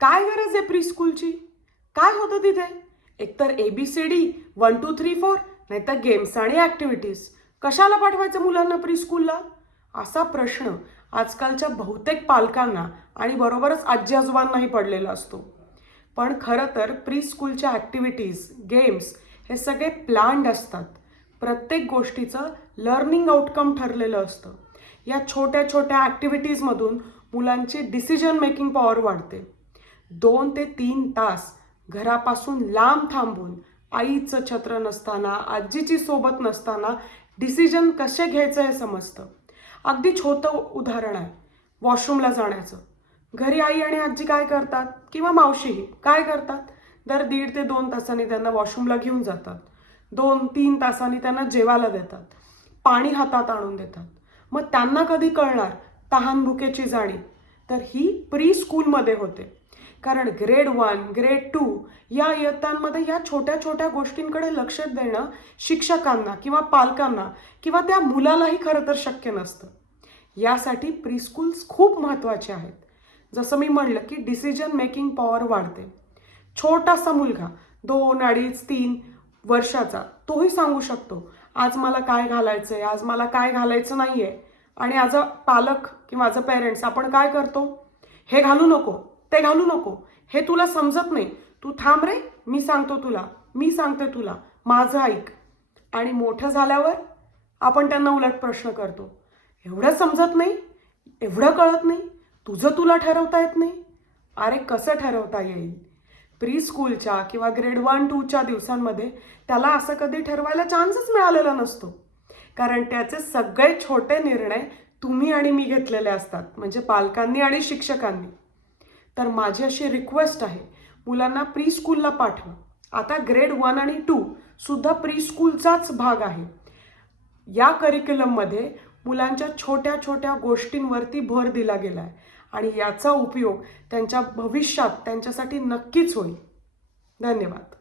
काय गरज आहे प्री स्कूलची? काय होतं तिथे? एकतर ABCD 1 2 3 4 नाहीतर गेम्स आणि ॲक्टिव्हिटीज. कशाला पाठवायचं मुलांना प्री स्कूलला? असा प्रश्न आजकालच्या बहुतेक पालकांना आणि बरोबरच आजी आजोबांनाही पडलेला असतो. पण खरं तर प्री स्कूलच्या ॲक्टिव्हिटीज, गेम्स हे सगळे प्लॅन्ड असतात. प्रत्येक गोष्टीचं लर्निंग आउटकम ठरलेलं असतं. या छोट्या छोट्या ॲक्टिव्हिटीजमधून मुलांची डिसिजन मेकिंग पॉवर वाढते. 2 ते 3 तास घरापासून लांब थांबून आईचं छत्र नसताना, आजीची सोबत नसताना डिसिजन कसे घ्यायचं हे समजतं. अगदी छोटं उदाहरण आहे वॉशरूमला जाण्याचं. घरी आई आणि आजी काय करतात किंवा मावशीही काय करतात? दर 1.5 ते 2 तासांनी त्यांना वॉशरूमला घेऊन जातात. 2-3 तासांनी त्यांना जेवायला देतात. पाणी हातात आणून देतात. मग त्यांना कधी कळणार तहान भुकेची जाणीव? तर ही प्री स्कूलमध्ये होते. कारण ग्रेड 1, ग्रेड 2 या इयत्तांमध्ये ह्या छोट्या छोट्या गोष्टींकडे लक्ष देणं शिक्षकांना किंवा पालकांना किंवा त्या मुलालाही खरं तर शक्य नसतं. यासाठी प्री स्कूल्स खूप महत्त्वाचे आहेत. जसं मी म्हणलं की डिसिजन मेकिंग पॉवर वाढते. छोटासा मुलगा 2, 2.5, 3 वर्षाचा तोही सांगू शकतो, आज मला काय घालायचं आहे, आज मला काय घालायचं नाही आहे. आणि ॲज अ पालक किंवा ॲज अ पेरेंट्स आपण काय करतो? हे घालू नको, ते घालू नको, हे तुला समजत नाही, तू थांब रे, मी सांगतो तुला, मी सांगते तुला, माझं ऐक. आणि मोठं झाल्यावर आपण त्यांना उलट प्रश्न करतो, एवढं समजत नाही, एवढं कळत नाही, तुझं तुला ठरवता येत नाही. अरे कसं ठरवता येईल? प्री स्कूलच्या किंवा ग्रेड 1, 2च्या दिवसांमध्ये त्याला असं कधी ठरवायला चान्सच मिळालेला नसतो. कारण त्याचे सगळे छोटे निर्णय तुम्ही आणि मी घेतलेले असतात, म्हणजे पालकांनी आणि शिक्षकांनी. तर माझी अशी रिक्वेस्ट आहे, मुलांना प्री स्कूलला पाठवा. आता ग्रेड 1 आणि 2 सुद्धा प्री स्कूलचाच भाग आहे. या करिक्युलममध्ये मुलांच्या छोट्या छोट्या गोष्टींवरती भर दिला गेला आहे आणि याचा उपयोग त्यांच्या भविष्यात त्यांच्यासाठी नक्कीच होईल. धन्यवाद.